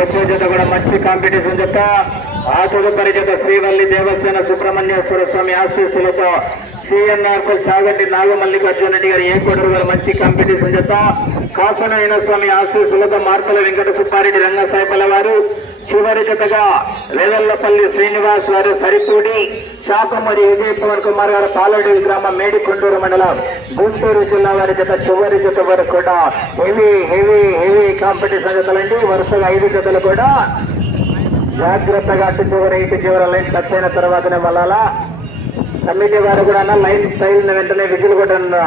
వచ్చే జత కూడా మంచి కాంపిటీషన్ జత. ఆ తదుపరి జత శ్రీవల్లి దేవసేన సుబ్రహ్మణ్యేశ్వర స్వామి ఆశీస్సులతో సిఎన్ఆర్ చాగంటి నాగమల్లికార్జున రెడ్డి గారు ఏకోటరు గారు మంచి కాంపిటీషన్ జత. కాసనైన స్వామి ఆశీస్సులతో మార్తల వెంకట సుబ్బారెడ్డి రంగసాయిపల్ల వారు. చివరి జతగా వేదల్లపల్లి శ్రీనివాస్ వారు సరిపూడి శాఖమరి విజయ్ పవన్ కుమార్ గారు పాలడి గ్రామం మేడికొండూరు మండలం గుంటూరు జిల్లా వారి జత చివరి జత వరకు కూడా హెవీ కాంపిటీషన్ జతలండి. వరుసగా 5 జతలు కూడా జాగ్రత్తగా అటు చివరి లైన్ టచ్ అయిన తర్వాతనే వెళ్ళాలా. కమిటీ వారు కూడా లైన్ స్టైల్ వెంటనే విజిల్ కొట్టను.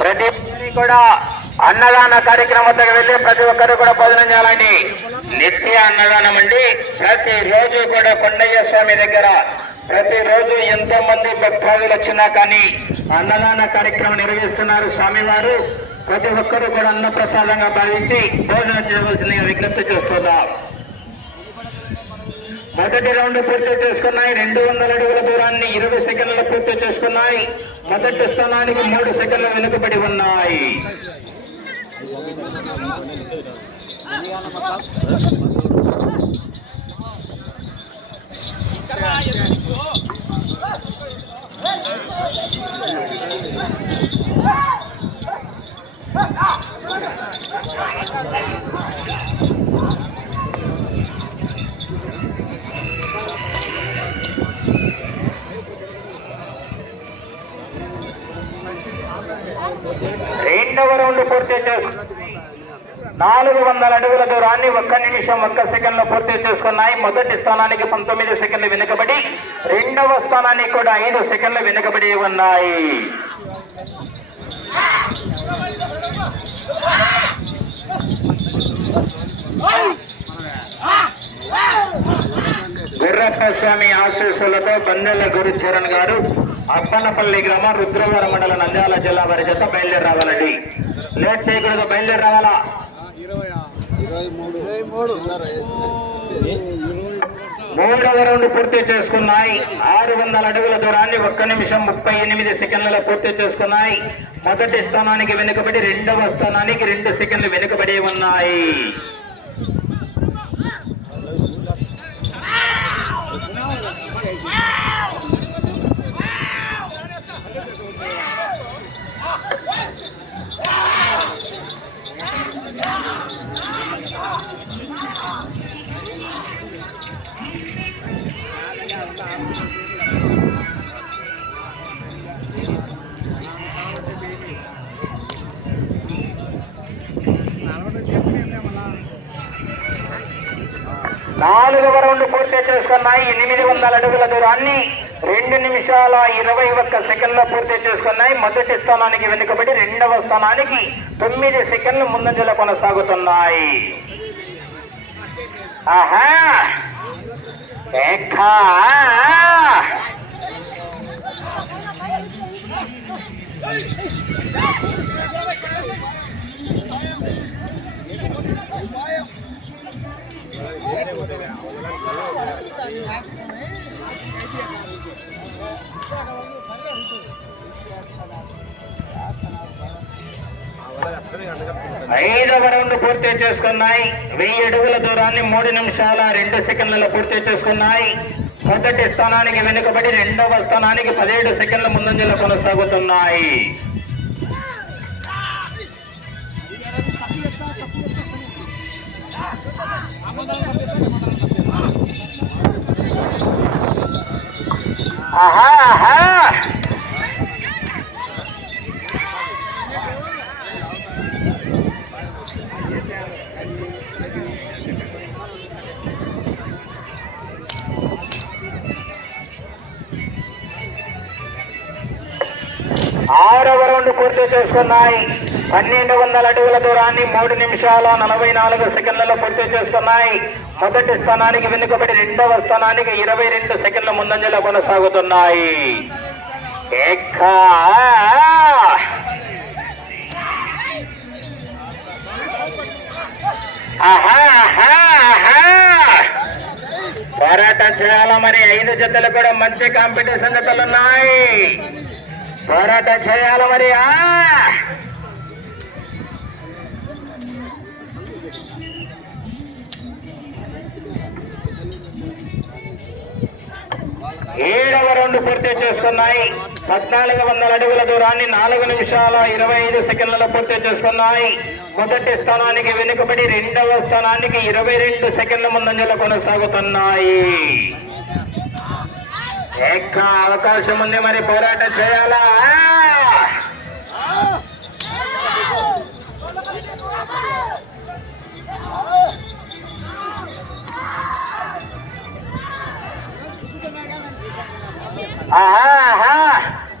ప్రతి కూడా అన్నదాన కార్యక్రమంలోకి వెళ్ళి ప్రతి ఒక్కరు కూడా భోజనం చేయాలండి. నిత్య అన్నదానం అండి. ప్రతిరోజు కూడా కొండయ్య స్వామి దగ్గర ప్రతిరోజు ఎంతో మంది భక్తులు వచ్చినా కానీ అన్నదాన కార్యక్రమం నిర్వహిస్తున్నారు స్వామివారు. ప్రతి ఒక్కరు కూడా అన్న ప్రసాదంగా భావించి భోజనం చేయవలసిందిగా విజ్ఞప్తి చేస్తున్నారు. మొదటి రౌండ్ పూర్తి చేసుకున్నాయి. 200 అడుగుల దూరాన్ని 20 సెకండ్లు పూర్తి చేసుకున్నాయి. మొదటి స్థానానికి 3 సెకండ్లు వెనుకబడి ఉన్నాయి. రెండవ రౌండ్ పూర్తి చేసుకున్నాయి. 400 అడుగుల దూరాన్ని 1 నిమిషం 1 సెకండ్లో పూర్తి చేసుకున్నాయి. మొదటి స్థానానికి 19 సెకండ్లు వెనుకబడి, రెండవ స్థానానికి కూడా 5 సెకండ్లు వెనుకబడి ఉన్నాయి. గుర్రప్ప స్వామి ఆశీస్సులతో బందెల గురుచరణ్ గారు అప్పన్నపల్లి గ్రామం రుద్రవరం మండలం నంద్యాల జిల్లా వారి చేత బయలుదేరి రావాలండి. లేట్ చేయకూడదు, బయలుదేరి రావాలా. మూడవ రౌండ్ పూర్తి చేసుకున్నాయి. 600 అడుగుల దూరాన్ని 1 నిమిషం 38 సెకండ్లలో పూర్తి చేసుకున్నాయి. మొదటి స్థానానికి వెనుకబడి, రెండవ స్థానానికి 2 సెకండ్లు వెనుకబడి ఉన్నాయి. నాలుగవ రౌండ్ పూర్తి చేసుకున్నాయి. 800 అడుగుల దూరాన్ని 2 నిమిషాల 21 సెకండ్లో పూర్తి చేసుకున్నాయి. మొదటి స్థానానికి వెనుకబడి, రెండవ స్థానానికి 9 సెకండ్లు ముందంజలో కొనసాగుతున్నాయి. ఆహా ఏఖా 5వ రౌండ్ పూర్తి చేసుకున్నాయి. 1000 అడుగుల దూరాన్ని 3 నిమిషాల 2 సెకండ్లలో పూర్తి చేసుకున్నాయి. మొదటి స్థానానికి వెనుకబడి, రెండవ స్థానానికి 17 సెకండ్ల ముందంజలో కొనసాగుతున్నాయి. ఆహా ఆహా 6వ రౌండ్ పూర్తి చేసుకున్నాయి. 1200 అడుగుల దూరాన్ని 3 నిమిషాల 44 సెకండ్లలో పూర్తి చేస్తున్నాయి. మొదటి స్థానానికి వెనుకబడి రెండవ స్థానానికి 22 సెకండ్ల ముందంజలో కొనసాగుతున్నాయి. పోరాటం చేయాలా మరి. 5 జతలు కూడా మంచి కాంపిటీషన్ జతలు ఉన్నాయి. పోరాటం చేయాలా మరి. 7వ రౌండ్ పూర్తి చేసుకున్నాయి. 1400 అడుగుల దూరాన్ని 4 నిమిషాల 25 సెకండ్లలో పూర్తి చేసుకున్నాయి. మొదటి స్థానానికి వెనుకబడి రెండవ స్థానానికి 22 సెకండ్ల ముందంజలో కొనసాగుతున్నాయి. అవకాశం ఉంది మరి. పోరాటం చేయాలా.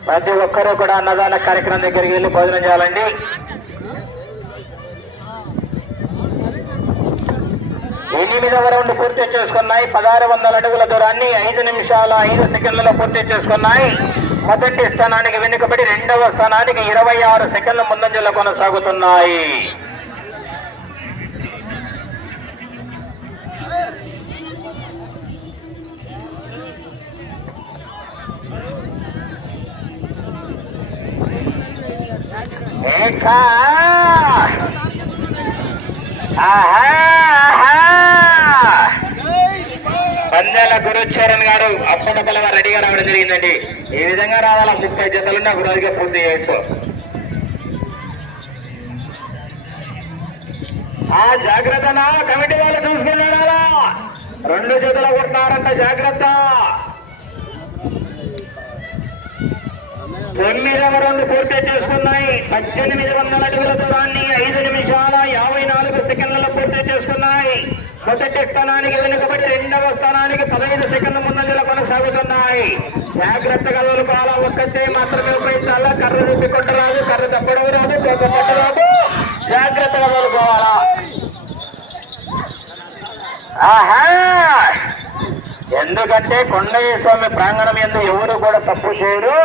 ప్రతి ఒక్కరూ కూడా అన్నదాన కార్యక్రమం దగ్గరికి వెళ్ళి భోజనం చేయాలండి. ఎనిమిదవ రౌండ్ పూర్తి చేసుకున్నాయి. 1600 అడుగుల దూరాన్ని 5 నిమిషాల 5 సెకండ్లలో పూర్తి చేసుకున్నాయి. మొదటి స్థానానికి వెనుకబడి రెండవ స్థానానికి 26 సెకండ్ల ముందంజలో కొనసాగుతున్నాయి. పందాల గురుచరణ్ గారు అప్పటికల్లా రెడీగా రావడం జరిగిందండి. ఈ విధంగా రావాలా. 30 జతలున్నా ఒక రోజుగా పూర్తి చేయొచ్చు. జాగ్రత్తనా కమిటీ వాళ్ళు చూసుకున్నారా. 2 జతలు కొట్టినారంట. జాగ్రత్త. 9వ రౌండ్ పూర్తి చేసుకున్నాయి. 1800 అడుగుల దూరాన్ని 5 నిమిషాల 54 సెకండ్లలో పూర్తి చేసుకున్నాయి. మొదటి స్థానానికి వెనుకబడి రెండవ స్థానానికి 15 సెకండ్ల ముందంజలో కొనసాగుతున్నాయి. జాగ్రత్తగా వదులుకోవాలా. ఒక్కటే మాత్రమే ఉపయోగించాలా. కర్ర రూపి కొట్టరాదు, కర్ర తప్పడం రాదు, తోక కొట్టరాదు. జాగ్రత్తగా వదులుకోవాలా. ఎందుకంటే కొండయ్య స్వామి ప్రాంగణం ఎందు ఎవరు కూడా తప్పు చేయరు.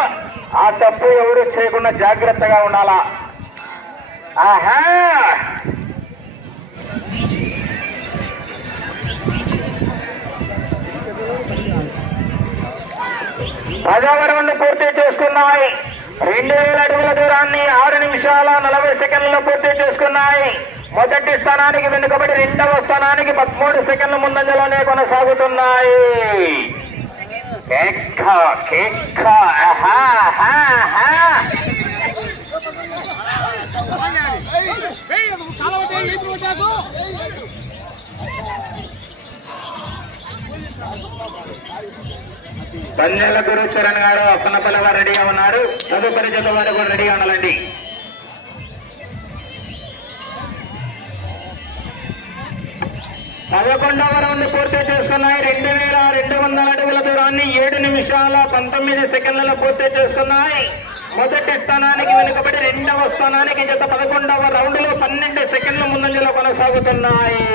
ఆ తప్పు ఎవరు చేయకుండా జాగ్రత్తగా ఉండాలా. 10వ రౌండ్ పూర్తి చేసుకున్నాయి. 2000 అడుగుల దూరాన్ని 6 నిమిషాల 40 సెకండ్లలో పూర్తి చేసుకున్నాయి. మొదటి స్థానానికి వెనుకబడి రెండవ స్థానానికి 13 సెకండ్ల ముందంజలోనే కొనసాగుతున్నాయి. పందెల గురుచరణ్ గారు అప్పనపల్లి వారు రెడీగా ఉన్నారు. తదుపరి జత వారు కూడా రెడీగా ఉండాలండి. పదకొండవ రౌండ్ పూర్తి చేసుకున్నాయి. 2200 అడుగుల దూరాన్ని 7 నిమిషాల 19 సెకండ్లలో పూర్తి చేసుకున్నాయి. మొదటి స్థానానికి వెనుకబడి రెండవ స్థానానికి జత 11వ రౌండ్ లో 12 సెకండ్ల ముందంజలో కొనసాగుతున్నాయి.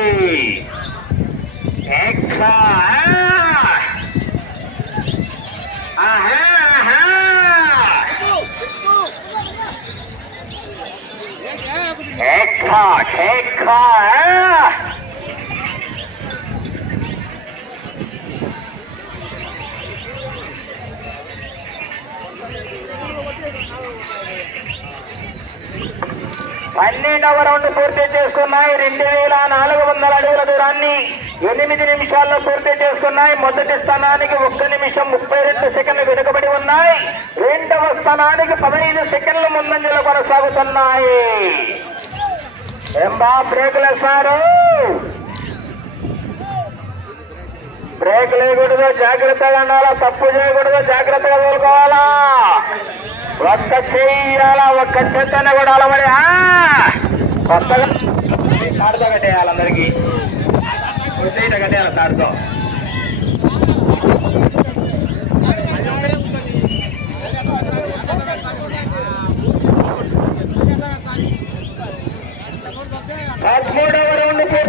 పన్నెండవ రౌండ్ పూర్తి చేసుకున్నాయి. 2400 అడుగుల దూరాన్ని 8 నిమిషాల్లో పూర్తి చేసుకున్నాయి. మొదటి స్థానానికి 1 నిమిషం 32 సెకండ్లు వెనుకబడి ఉన్నాయి. రెండవ స్థానానికి 15 సెకండ్ల ముందంజలో కొనసాగుతున్నాయి. ఎంబా బ్రేకులు వేస్తారు. బ్రేక్ లేకూడదు, జాగ్రత్తగా ఉండాలా. తప్పు చేయకూడదు, జాగ్రత్తగా తోలుకోవాలా. ఒక్క చెయ్యాలా, ఒక్క చేతనే కూడా అలవడి కొత్తగా తాడుతో కట్టేయాలి. అందరికీ చేత కట్టేయాలి తాడుతో.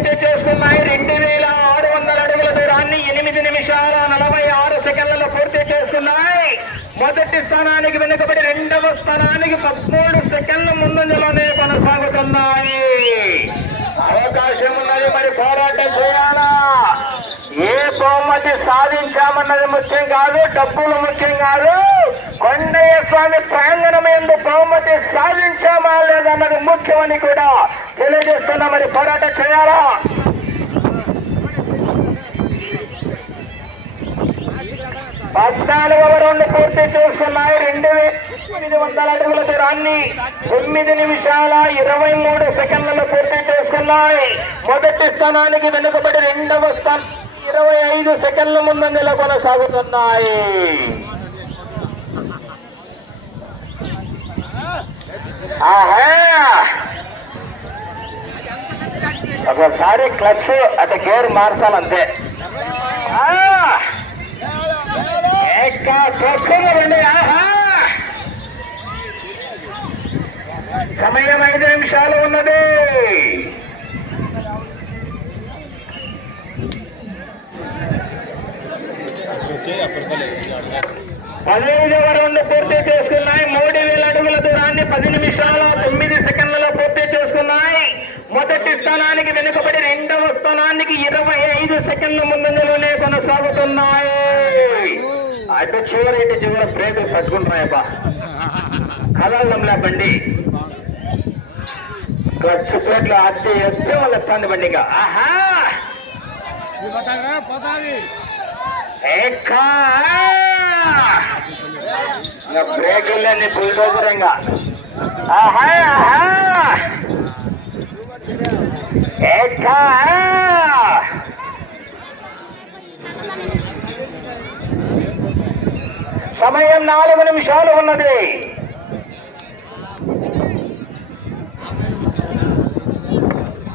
పూర్తి చేసుకున్నాయి. 2600 అడుగుల దూరాన్ని 8 నిమిషాల 46 సెకండ్లలో పూర్తి చేసుకున్నాయి. మొదటి స్థానానికి వెనుకబడి రెండవ స్థానానికి 13 సెకండ్ల ముందంజలోనే కొనసాగుతున్నాయి. అవకాశం ఉన్నది, మరి పోరాటం చేయాలా? ఏ బహుమతి సాధించామన్నది ముఖ్యం కాదు, డబ్బులు ముఖ్యం కాదు. కొండయ్య స్వామి ప్రాంగణం ఎందు బహుమతి సాధించామా లేదన్నది ముఖ్యమని కూడా తెలియజేస్తున్నా. మరి పోరాటం చేయాలా? 14వ రౌండ్ పూర్తి చేసుకున్నాయి. 2800 అడుగుల దూరాన్ని 9 నిమిషాల 23 సెకండ్లలో పూర్తి చేసుకున్నాయి. మొదటి స్థానానికి వెనుకబడి రెండవ స్థానం 25 సెకండ్ల ముందంజలో కొనసాగుతున్నాయి. ఒకసారి క్లచ్ అంటే గేర్ మార్చాలంతే. సమయం 5 నిమిషాలు ఉన్నది. 15వ రౌండ్ పూర్తి చేసుకున్నాయి. 3000 అడుగుల దూరాన్ని 10 నిమిషాల 9 సెకండ్లలో పూర్తి చేసుకున్నాయి. మొదటి స్థానానికి వెనుకబడి రెండవ స్థానానికి 25 సెకండ్ల ముందంజలోనే కొనసాగుతున్నాయి. అటు చివరి ఇటు చివరి బ్రేకులు పట్టుకుంటున్నాయబ్బా, కదలంలా బండి. క్లచ్ ప్లేట్లు అద్దె ఎత్తే వాళ్ళు ఎత్తండి బండి. ఇంకా బ్రేకులు లేని బుల్డోజర్. ఇంకా సమయం 4 నిమిషాలు ఉన్నది.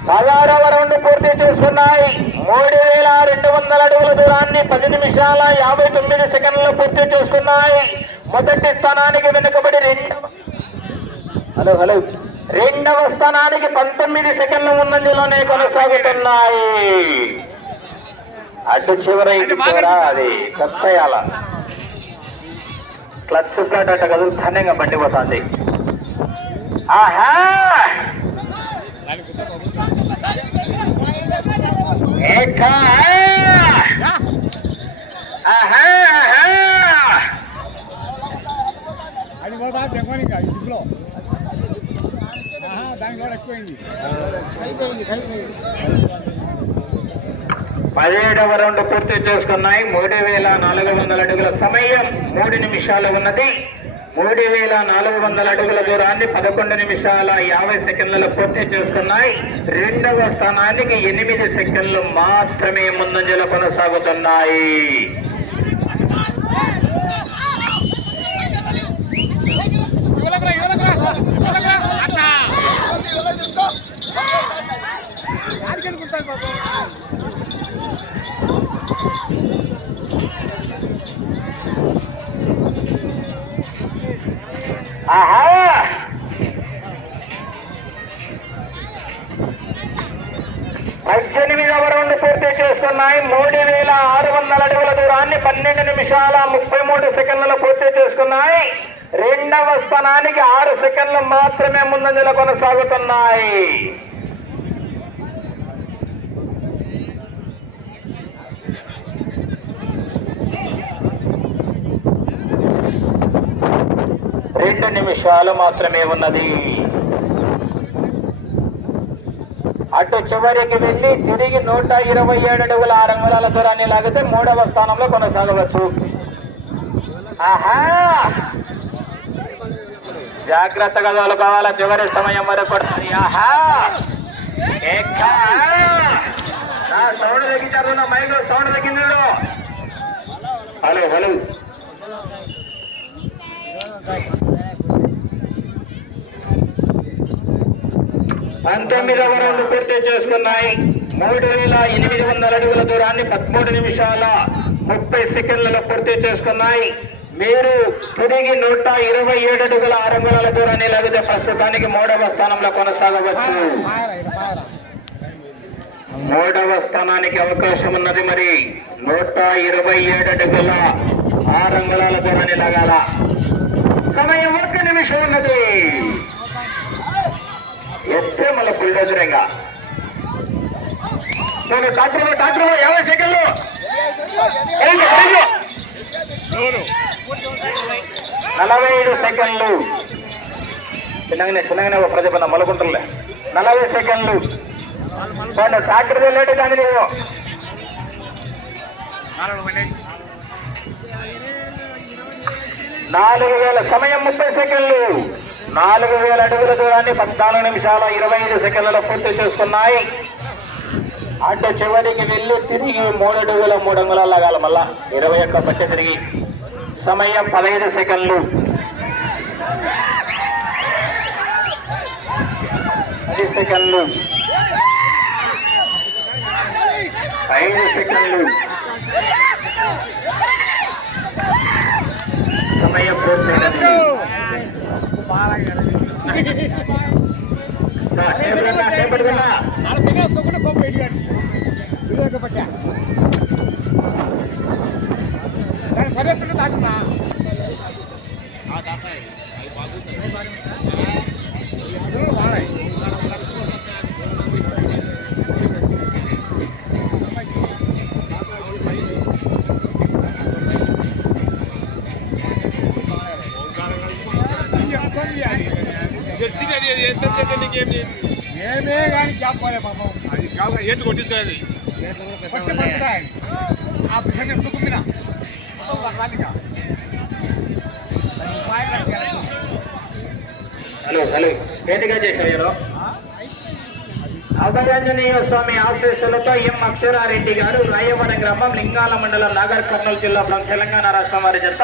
16వ రౌండ్ పూర్తి చేసుకున్నాయి. 3200 అడుగుల దూరాన్ని 10 నిమిషాల 59 సెకండ్లలో పూర్తి చేసుకున్నాయి. మొదటి స్థానానికి వెనుకబడి రెండవ స్థానానికి 19 సెకండ్ల ముందంజలోనే కొనసాగుతున్నాయి. అటు చివర ఇటు చివర అది కచ్చేయాల. క్లచ్ ప్లేట్ అట్ట కదులుతానే బండి పోతుంది. అది పోతా ఇంకా ఇంట్లో దాని కూడా ఎక్కువైంది. 17వ రౌండ్ పూర్తి చేసుకున్నాయి. 3400 అడుగుల సమయం 3 నిమిషాలు ఉన్నది. 3400 అడుగుల దూరాన్ని 11 నిమిషాల 50 సెకండ్లలో పూర్తి చేసుకున్నాయి. రెండవ స్థానానికి 8 సెకండ్లు మాత్రమే ముందంజలో కొనసాగుతున్నాయి. ఆహా 18వ రౌండ్ పూర్తి చేసుకున్నాయి. 3600 అడుగుల దూరాన్ని 12 నిమిషాల 33 సెకండ్లలో పూర్తి చేసుకున్నాయి. రెండవ స్థానానికి 6 సెకండ్లు మాత్రమే ముందంజలో కొనసాగుతున్నాయి. రెండు నిమిషాలు మాత్రమే ఉన్నది. అటు చివరికి వెళ్లి తిరిగి 127 అడుగుల 6 అంగుళాల దూరాన్ని లాగితే 3వ స్థానంలో కొనసాగవచ్చు. ఆహా జాగ్రత్తగా తోలుకోవాలా, చివరి సమయం వరకు. ఆహా సౌండ్ తగ్గించారు, నా మైక్ సౌండ్ తగ్గింది. హలో హలో 19వ రౌండ్ పూర్తి చేసుకున్నాయి. 3800 అడుగుల దూరాన్ని 13 నిమిషాల 30 సెకండ్లలో పూర్తి చేసుకున్నాయి. మీరు తిరిగి 127 అడుగుల 6 అంగుళాల దూరాన్ని లాగితే ప్రస్తుతానికి 3వ స్థానంలో కొనసాగవచ్చు. మూడవ స్థానానికి అవకాశం ఉన్నది. మరి 127 అడుగుల 6 అంగుళాల దూరాన్ని లాగాల. సమయం 1 నిమిషం ఉన్నది. ఎత్తే మళ్ళీ బుల్డోజరింగా డాక్టర్ 50 సెకండ్లు 45 సెకండ్లు. చిన్నగానే ఒక ప్రతిభ మలుకుంటులే. 40 సెకండ్లు. ట్రాక్టర్ వెళ్ళేటి కానీ నువ్వు 4000 సమయం 30 సెకండ్లు. 4000 అడుగుల దూరాన్ని 14 నిమిషాల 25 సెకండ్లలో పూర్తి చేస్తున్నాయి. అటు చివరికి వెళ్ళి తిరిగి 3 అడుగుల 3 అంగుళాలు లాగాలి. మళ్ళా 21 పట్టి తిరిగి సమయం 15 సెకండ్లు. 10 సెకండ్లు. 5 సెకండ్లు. సమయం పూర్తయినది. చేపడుతున్నా సరే దాటున్నా ఏమే కానీ చెప్పాలి పాపం. అది కాదు ఏట్లు కొట్టించుకోలేదు. ఆ పిషన్ ఎందుకున్నా హలో ఏంటిగా చేశారు? అభయాంజనేయ స్వామి ఆశీస్సులతో ఎం అక్షరారెడ్డి గారు రాయవరం గ్రామం లింగాల మండలం నాగర్ కర్నూలు జిల్లా తెలంగాణ రాష్ట్రం వారి జత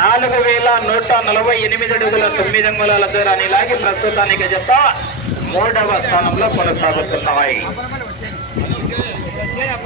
4148 అడుగుల 9 అంగుళాల దూరాన్ని లాగి ప్రస్తుతానికి జత 3వ స్థానంలో కొనసాగుతున్నాయి.